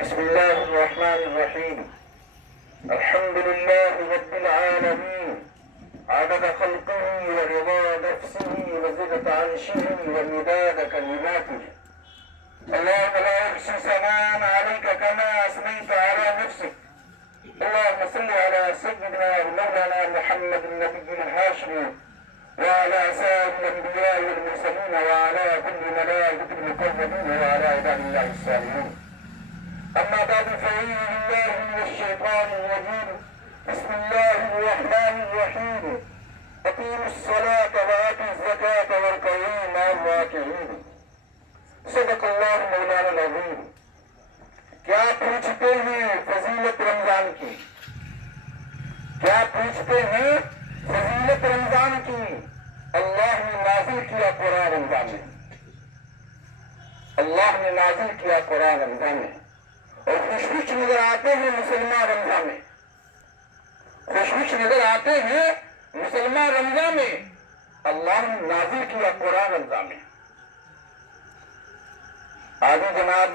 بسم الله الرحمن الرحيم. الحمد لله رب العالمين عدد خلقه ورضا نفسه وزنة عرشه ومداد كلماته. اللهم لا أحصي ثناء عليك كما أثنيت على نفسك. اللهم صل على سيدنا ومولانا محمد النبي الهاشمي وعلى سائر الأنبياء والمرسلين وعلى كل ملائكة المقربين وعلى عباد الله الصالحين. أما بعد فأعوذ بالله من الشيطان الرجيم. بسم الله الرحمن الرحيم. أقيموا الصلاة وآتوا الزكاة واركعوا مع الراكعين. صدق اللہ مولانا العظیم. کیا پوچھتے ہیں فضیلت رمضان کی؟ کیا پوچھتے ہیں فضیلت رمضان کی؟ اللہ نے نازل کیا قرآن رمضان میں. اللہ نے نازل کیا قرآن رمضان میں. اور خوش خوش نظر آتے ہیں مسلمان رمضان میں. خوش خوش نظر آتے ہیں مسلمان رمضان میں. اللہ نے نازل کیا قرآن رمضان میں. آگے جناب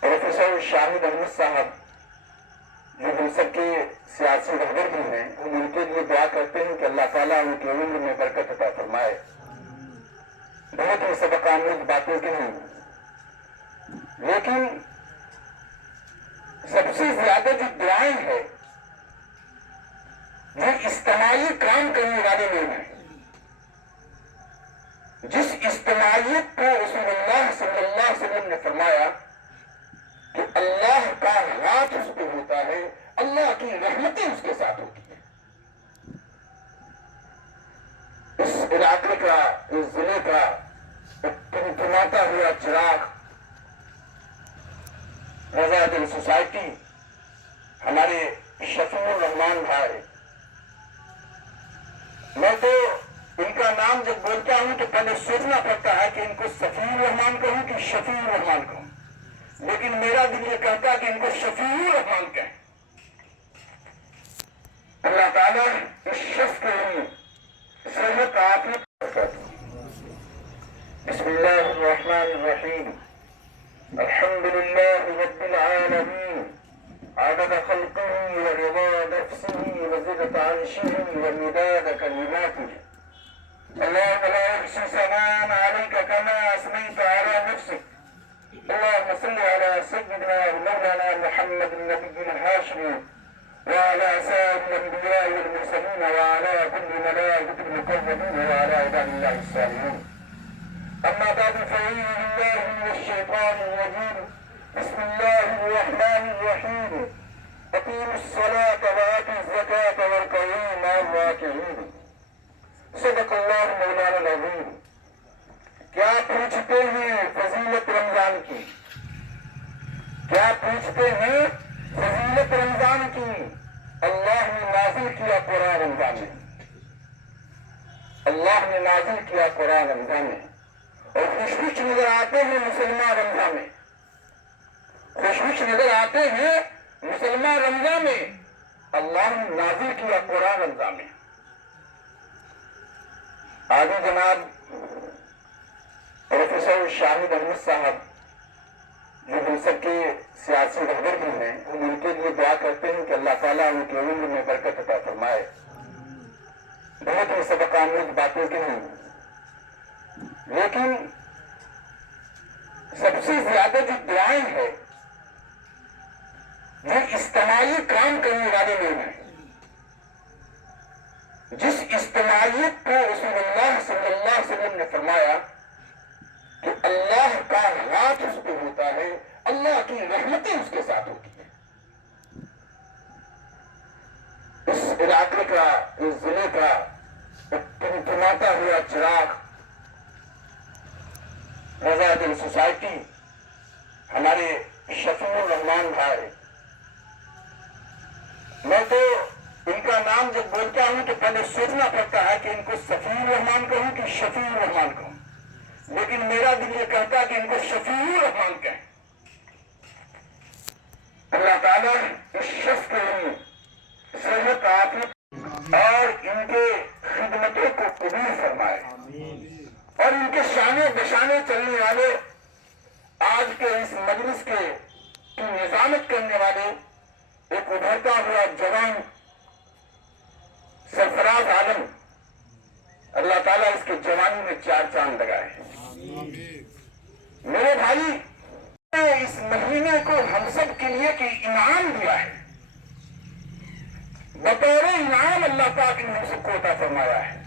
پروفیسر شاہد احمد صاحب جو ہم سب کے سیاسی رہبر بھی ہیں، ہم ان کے لیے دعا کرتے ہیں کہ اللہ تعالیٰ ان کے عمر میں برکت عطا فرمائے. بہت ہی سبق آموز باتیں کہیں، لیکن سب سے زیادہ جو دعائیں ہیں جو اجتماعی کام کرنے والے لوگ ہیں، جس اجتماعیت کو رسول اللہ صلی اللہ علیہ وسلم نے فرمایا کہ اللہ کا ہاتھ اس پہ ہوتا ہے، اللہ کی رحمتیں اس کے ساتھ ہوتی ہیں. اس علاقے کا، اس ضلع کا ٹمٹماتا ہوا چراغ رضا دل سوسائٹی ہمارے شفیع الرحمان بھائی. میں تو ان کا نام جب بولتا ہوں تو پہلے سوچنا پڑتا ہے کہ ان کو صفی الرحمان کہوں کہ شفیع الرحمان کہوں، لیکن میرا دل یہ کہتا ہے کہ ان کو شفیع الرحمان کہیں. اللہ تعالیٰ اس شخص کے لیے صحت عافیت برکت. بسم اللہ الرحمن الرحیم. الحمد لله رب العالمين عدد خلقه ورضا نفسه وزنة عرشه ومداد كلماته. اللهم لا أحصي ثناء عليك كما أثنيت على نفسك. اللهم صل على سيدنا ومولانا محمد النبي الهاشمي وعلى سائر الأنبياء والمرسلين وعلى كل ملائكة المقربين وعلى عباد الله الصالحين. أما بعد فأعوذ بالله من الشيطان الرجيم. بسم الله الرحمن الرحيم. أقيموا الصلاة وآتوا الزكاة واركعوا مع الراكعين. صدق اللہ مولانا العظیم. کیا پوچھتے ہیں فضیلت رمضان کی؟ کیا پوچھتے ہیں فضیلت رمضان کی؟ اللہ نے نازل کیا قرآن رمضان میں. اللہ نے نازل کیا قرآن رمضان میں. اور خوش خوش نظر آتے ہیں مسلمان رمضان میں. خوش خوش نظر آتے ہیں مسلمان رمضان میں. اللہ نے نازل کیا قرآن رمضان میں. آگے جناب پروفیسر شاہد احمد صاحب جو ہم سب کے سیاسی رہبر بھی ہیں، ہم ان کے لیے دعا کرتے ہیں کہ اللہ تعالیٰ ان کے عمر میں برکت عطا فرمائے. بہت ہی سبق آموز باتیں کہیں، لیکن سب سے زیادہ جو دعائیں ہیں جو اجتماعی کام کرنے والے لوگ ہیں، جس اجتماعیت کو رسول اللہ صلی اللہ علیہ وسلم نے فرمایا کہ اللہ کا ہاتھ اس پہ ہوتا ہے، اللہ کی رحمتیں اس کے ساتھ ہوتی ہیں. اس علاقے کا، اس ضلع کا ٹمٹماتا ہوا چراغ رضا دل سوسائٹی ہمارے شفیع الرحمان بھائی. میں تو ان کا نام جب بولتا ہوں تو پہلے سوچنا پڑتا ہے کہ ان کو صفی الرحمان کہوں کہ شفیع الرحمان کہوں، لیکن میرا دل یہ کہتا ہے کہ ان کو شفیع الرحمان کہیں. اللہ تعالیٰ اس شخص کے لیے صحت عافیت اور ان کے خدمتوں کو قبول فرمائے، اور ان کے شانے بشانے چلنے والے آج کے اس مجلس کے نظامت کرنے والے ایک ابھرتا ہوا جوان سرفراز عالم، اللہ تعالیٰ اس کے جوانی میں 4 چاند لگائے۔ میرے بھائی، اس مہینے کو ہم سب کے لیے کہ انعام دیا ہے، بطور انعام اللہ پاک نے ہم سب کو عطا فرمایا ہے۔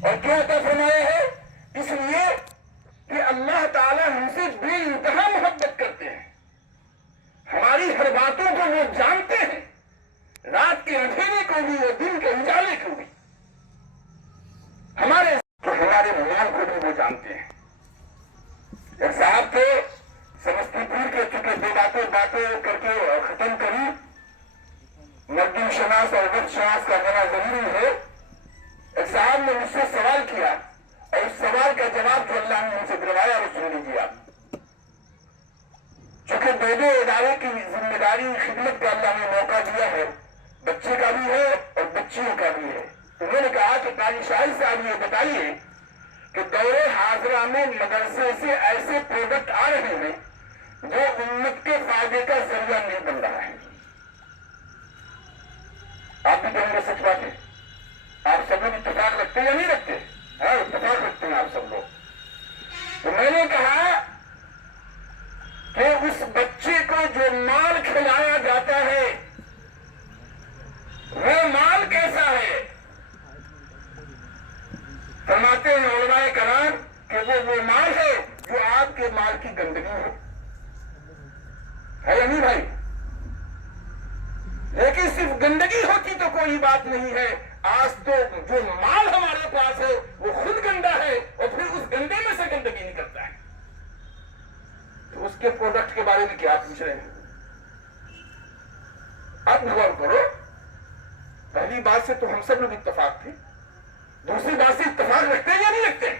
اور کیوں عطا فرمایا ہے؟ اس لیے کہ اللہ تعالیٰ ہم سے بے انتہا محبت کرتے ہیں، ہماری ہر باتوں کو وہ جانتے ہیں، رات کے اندھیرے کو بھی اور دن کے اجالے کو بھی، ہمارے مال کو بھی وہ جانتے ہیں۔ ایک صاحب تھے سمستی پور کے، چونکہ 2 باتیں کر کے ختم کری، مردم شناس اور وقت شناس کا ہونا ضروری ہے۔ ایک صاحب نے مجھ سے سوال کیا اور اس سوال کا جواب جو اللہ نے مجھ سے دلوایا وہ سن لیجیے آپ۔ چونکہ 2 ادارے کی ذمہ داری خدمت کا اللہ نے موقع دیا ہے، بچے کا بھی ہے اور بچیوں کا بھی ہے۔ انہوں نے کہا کہ قاری شاہد صاحب یہ بتائیے کہ دور حاضرہ میں مدرسے سے ایسے پروڈکٹ آ رہے ہیں جو امت کے فائدے کا ذریعہ نہیں بن رہا ہے۔ آپ بھی کہیں گے سچ بات ہے، آپ سب لوگ اتفاق رکھتے ہیں یا نہیں رکھتے؟ ہاں، اتفاق رکھتے ہیں آپ سب لوگ۔ تو میں نے کہا کہ اس بچے کو جو مال کھلایا جاتا ہے وہ مال کیسا ہے؟ فرماتے ہیں علماء کرام کہ وہ مال ہے جو آپ کے مال کی گندگی ہے یا نہیں بھائی؟ لیکن صرف گندگی ہوتی تو کوئی بات نہیں ہے، آج تو جو مال ہمارے پاس ہے وہ خود گندا ہے اور پھر اس گندے میں سے گندگی نکلتا ہے۔ تو اس کے پروڈکٹ کے بارے میں کیا پوچھ رہے ہیں؟ اب غور کرو، پہلی بات سے تو ہم سب لوگ اتفاق تھے، دوسری بات سے اتفاق رکھتے ہیں یا نہیں رکھتے؟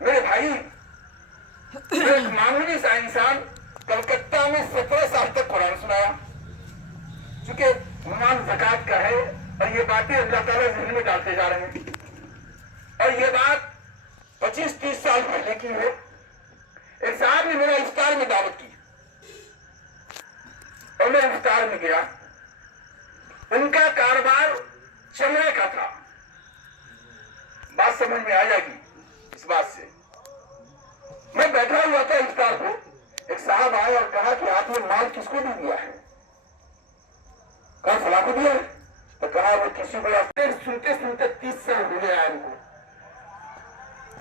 میرے بھائی، ایک معمولی سا انسان کلکتہ میں 17 سال تک قرآن سنایا، چونکہ عنوان زکوٰۃ کا ہے اور یہ باتیں اللہ تعالیٰ ذہن میں ڈالتے جا رہے ہیں، اور یہ بات 25-30 سال پہلے کی ہے۔ ایک صاحب نے میرا افطار میں دعوت کی اور میں افطار میں گیا، ان کا کاروبار چمڑے کا تھا، بات سمجھ میں آ جائے گی اس بات سے۔ میں بیٹھا ہوا تھا افطار کو، ایک صاحب آئے اور کہا کہ آپ نے مال کس کو بھی دیا ہے؟ کہا فلاں کو دیا ہے، تو کہا وہ کسی کو سنتے سنتے 30 سال ہو گیا ان کو۔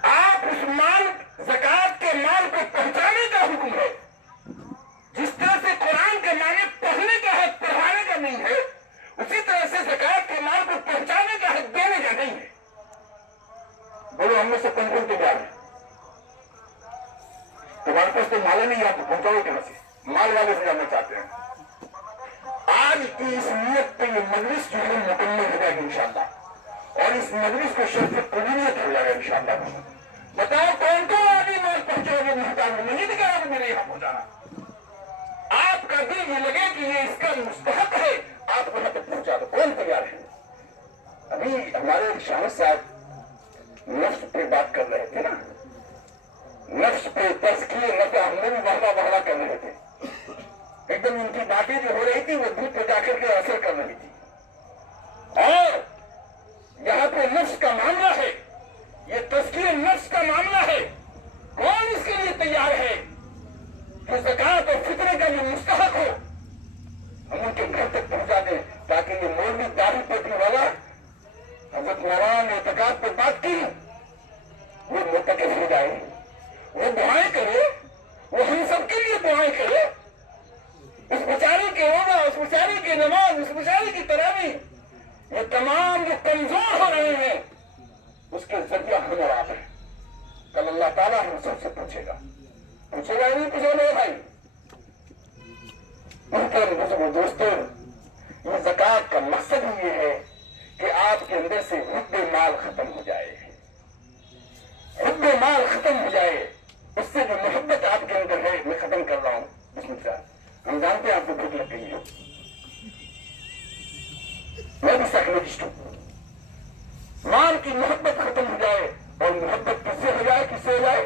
آپ اس مال زکوٰۃ کے مال کو پہنچانے کا حکم ہے، جس طرح سے قرآن کے معنی پڑھنے کا ہے پڑھانے کا نہیں ہے، اسی طرح سے زکوٰۃ کے مال کو پہنچانے کا ہے دینے کا نہیں ہے۔ بولو ہم میں سے کون کون تیار ہے؟ تمہارے پاس تو مال نہیں ہے تو پہنچاؤ کہاں سے؟ مال والے سے جاننا چاہتے ہیں۔ آج کی اس نیت پہ یہ مجلس جو ہے مکمل ہو جائے گی انشاءاللہ، اور اس مجلس کو شرف قبولیت ہو جائے گا انشاءاللہ۔ بتاؤ کون کون آدمی مال پہنچاؤ گے؟ محتاج نہیں دکھا کہ میرے یہاں پہنچانا، آپ کا دل یہ لگے کہ یہ اس کا مستحق ہے، آپ وہاں تک پہنچا دو، کون تیار ہے؟ ابھی ہمارے شاہد صاحب نفس پہ بات کر رہے تھے نا، نفس پہ تزکیہ نفس ہم نے بھی بہلا بہلا کر رہے تھے، ایک دم ان کی باتیں جو ہو رہی تھی وہ دودھ پہ جا کر کے اثر کر رہی تھی۔ اور یہاں پہ نفس کا معاملہ ہے، یہ تزکیہ نفس کا معاملہ ہے، کون اس کے لیے تیار ہے جو زکوٰۃ اور فطرے کا جو مستحق ہو ہم ان کے گھر تک پہنچا دیں، تاکہ یہ مولوی داڑھی پوٹنے والا حضرت مولانا نے اعتقاد پہ بات کی وہ متقف ہو جائے، وہ دعائیں کرے، وہ ہم سب کے لیے دعائیں کرے، اس بیچارے کے روزہ، اس بیچارے کی نماز، اس بیچارے کی تراویح، یہ تمام جو کمزور ہو رہے ہیں اس کے ذریعہ ہم اور آپ ہیں۔ کل اللہ تعالیٰ ہم سب سے پوچھے گا یا نہیں پوچھے گا بھائی؟ محترم بزرگوں، دوستوں، یہ زکوٰۃ کا مقصد ہی یہ ہے کہ آپ کے اندر سے حب مال ختم ہو جائے، حب مال ختم ہو جائے، اس سے جو محبت آپ کے اندر ہے میں ختم کر رہا ہوں۔ بسم اللہ، ہم جانتے ہیں آپ کو بھوک لگ گئی ہے، میں بھی سائیکولوجسٹ ہوں، مال کی محبت ختم ہو جائے، اور محبت کس سے ہو جائے؟ کس سے ہو جائے؟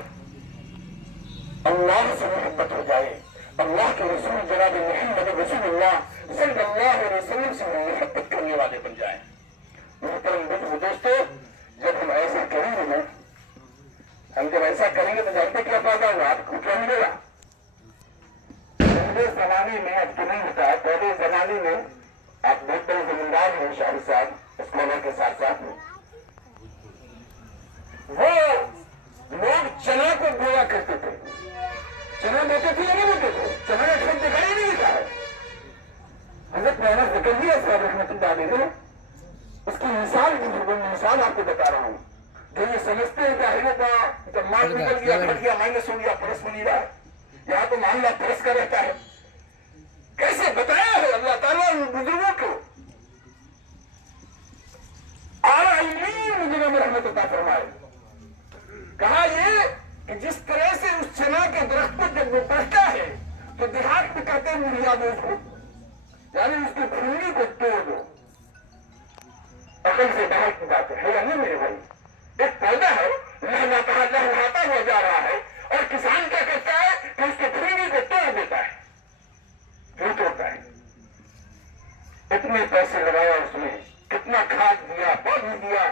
اللہ سے محبت ہو جائے، اللہ کے رسول جناب محمد رسول اللہ صلی اللہ علیہ وسلم سے محبت کرنے والے بن جائیں۔ محترم دوستو، جب ہم ایسا کریں گے نا، ہم جب ایسا کریں گے تو جانتے کیا فائدہ ہوگا؟ آپ کو کیا ملے گا؟ پہلے زمانے میں، اب تو نہیں ہوتا ہے، پہلے زمانے میں آپ بہت بڑے زمیندار ہیں شاہد صاحب اسکالر کے ساتھ ساتھ میں، وہ لوگ چنا کو بویا کرتے تھے۔ چنا بوتے تھے یا نہیں بوتے تھے؟ چنا کا کھیت دکھائی نہیں دیتا ہے۔ حضرت مولانا زکریا صاحب رحمۃ اللہ علیہ نے اس کی مثال آپ کو بتا رہا ہوں، جو یہ سمجھتے ہیں کہ ہمیں کا جب مال نکل گیا، پھٹ گیا، مائنس ہو گیا، پلس ہو نہیں رہا ہے، یہاں تو معاملہ پلس کا رہتا ہے۔ کیسے بتایا ہے اللہ تعالیٰ ان بزرگوں کو؟ اعلیٰ علمین جنہوں نے رحمت عطا فرمائے، کہا یہ کہ جس طرح سے اس چنا کے درخت پر جب وہ بڑھتا ہے تو دیہات میں کہتے ہیں مریا دو اس کو، یعنی اس کی پھونی کو توڑ دو۔ عقل سے باہر کی بات ہے یا نہیں میرے بھائی؟ ایک پودا ہے، لہلاتا ہوا جا رہا ہے، اور کسان کیا کرتا ہے کہ اس کی پھونی کو توڑ دیتا ہے۔ کیوں توڑتا ہے؟ اتنے پیسے لگایا اس میں، کتنا کھاد دیا، پانی دیا،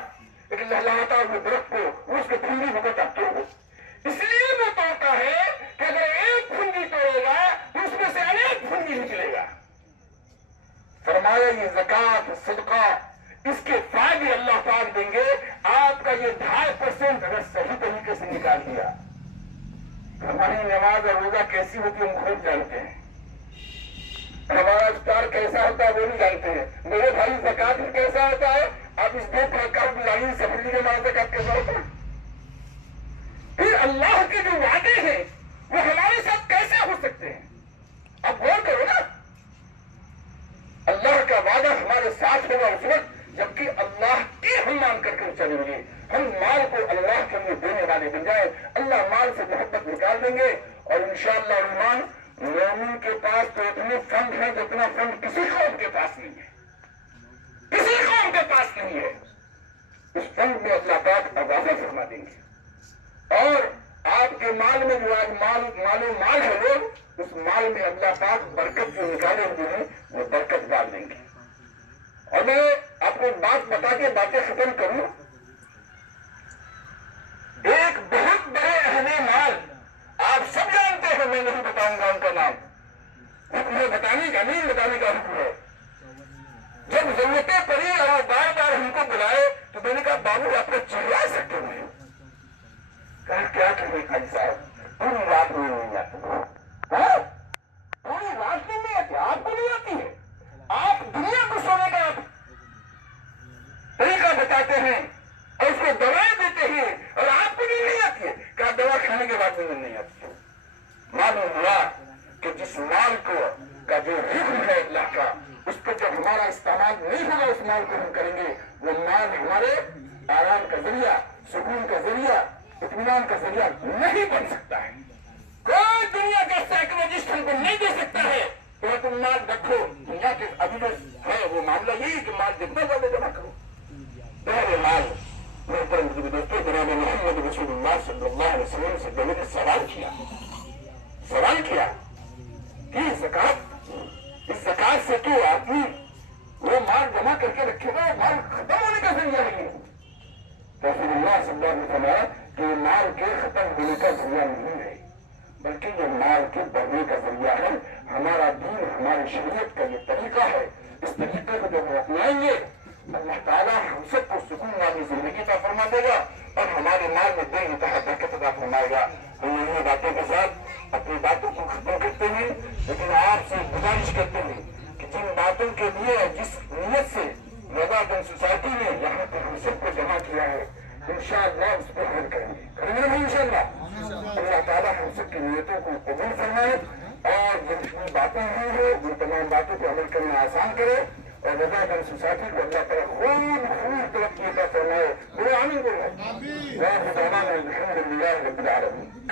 لیکن لہلاتا ہوئے درخت کو وہ اس کے پھونی کو کہتا توڑ۔ اس لیے وہ توڑتا ہے کہ اگر ایک پھنڈی توڑے گا تو اس میں سے انیک پھنڈی نکلے گا۔ فرمایا یہ زکات صدقہ اس کے فائدے اللہ پاک دیں گے۔ آپ کا یہ 2.5% اگر صحیح طریقے سے نکال دیا، ہماری نماز اور روزہ کیسی ہوتی ہے ہم خود جانتے ہیں، ہمارا افطار کیسا ہوتا ہے وہ بھی جانتے ہیں۔ میرے بھائی زکات میں کیسا ہوتا ہے؟ آپ اس 2 رکعت لائن سے پڑھ لیجیے، ہمارا زکات کیسا ہوتا ہے؟ پھر اللہ کے جو وعدے ہیں وہ ہمارے ساتھ کیسے ہو سکتے ہیں؟ اب غور کرو نا، اللہ کا وعدہ ہمارے ساتھ ہوگا اس وقت جبکہ اللہ کی ہم مان کر کے چلیں گے، ہم مال کو اللہ کے لیے دینے والے بن جائیں، اللہ مال سے محبت نکال دیں گے، اور انشاءاللہ الرحمن مومن کے پاس تو اتنے فنڈ ہیں جتنا فنڈ کسی قوم کے پاس نہیں ہے، کسی قوم کے پاس نہیں ہے۔ اس فنڈ میں اللہ پاک اضافہ فرما دیں گے، اور آپ کے مال میں جو آج مال ہے لوگ، اس مال میں اللہ پاک برکت جو نکالے ہوئے ہیں وہ برکت ڈال دیں گے۔ اور میں آپ کو بات بتا کے باتیں ختم کروں، ایک بہت بڑے اہل مال آپ سب جانتے ہیں، میں نہیں بتاؤں گا ان کا نام، حکم ہے بتانے کا، نہیں بتانے کا حکم ہے۔ جب ضرورتیں پڑی اور بار بار ہم کو بلائے تو میں نے کہا بابو آپ کو چڑھا سکتے ہیں؟ کہا کیا کریں خالی صاحب، پوری رات میں نہیں آتی، پوری رات میں نہیں آتی، آپ کو نہیں آتی ہے، آپ دنیا کو سونے کا طریقہ بتاتے ہیں اور اس کو دوائیں دیتے ہیں اور آپ کو نہیں آتی ہے، کہا دوا کھانے کے بعد میں نہیں آتی ہے۔ معلوم ہوا کہ جس مال کو کا جو حکم ہے اللہ کا، اس کو جب ہمارا استعمال نہیں ہوگا اس مال کو ہم کریں گے، وہ مال ہمارے آرام کا ذریعہ، سکون کا ذریعہ، اطمینان کا ذریعہ نہیں بن سکتا ہے۔ کوئی دنیا کا سائیکولوجسٹ ہم کو نہیں دے سکتا ہے کہ تم مال رکھو، دنیا کے ابھی جو ہے وہ معاملہ یہی کہ مال جتنا زیادہ جمع کرو۔ بہرحال محترم دوستو، جناب محمد رسول اللہ صلی اللہ علیہ وسلم سے لوگوں نے سوال کیا کہ اس زکات سے تو آدمی وہ مال جمع کر کے رکھے گا، مال ختم ہونے کا ذریعہ نہیں ہے۔ رسول اللہ صلی اللہ علیہ وسلم نے فرمایا کہ مال کے ختم ہونے کا ذریعہ نہیں ہے، بلکہ یہ مال کے بڑھنے کا ذریعہ ہے۔ ہمارا دین، ہماری شریعت کا یہ طریقہ ہے، اس طریقے کو جب ہم اپنائیں گے اللہ تعالیٰ ہم سب کو سکون والی زندگی عطا فرما دے گا اور ہمارے مال میں بے انتہا برکت عطا فرمائے گا۔ ہم انہیں باتوں کے ساتھ اپنی باتوں کو ختم کرتے ہیں، لیکن آپ سے گزارش کرتے ہیں کہ جن باتوں کے لیے جس نیت سے رضا گنج سوسائٹی نے یہاں پر ہم سب کو جمع کیا ہے، انشاءاللہ اس کو حل کریں گے انشاءاللہ۔ اللہ تعالیٰ ہم سب کی نیتوں کو قبول فرمائے اور جتنی باتیں ہیں ان تمام باتوں کو عمل کرنا آسان کرے، اور رضا گنج سوسائٹی کو اللہ تعالیٰ خوب ترقی عطا فرمائے۔ آمین بولو۔ الحمد للہ رب العالمین۔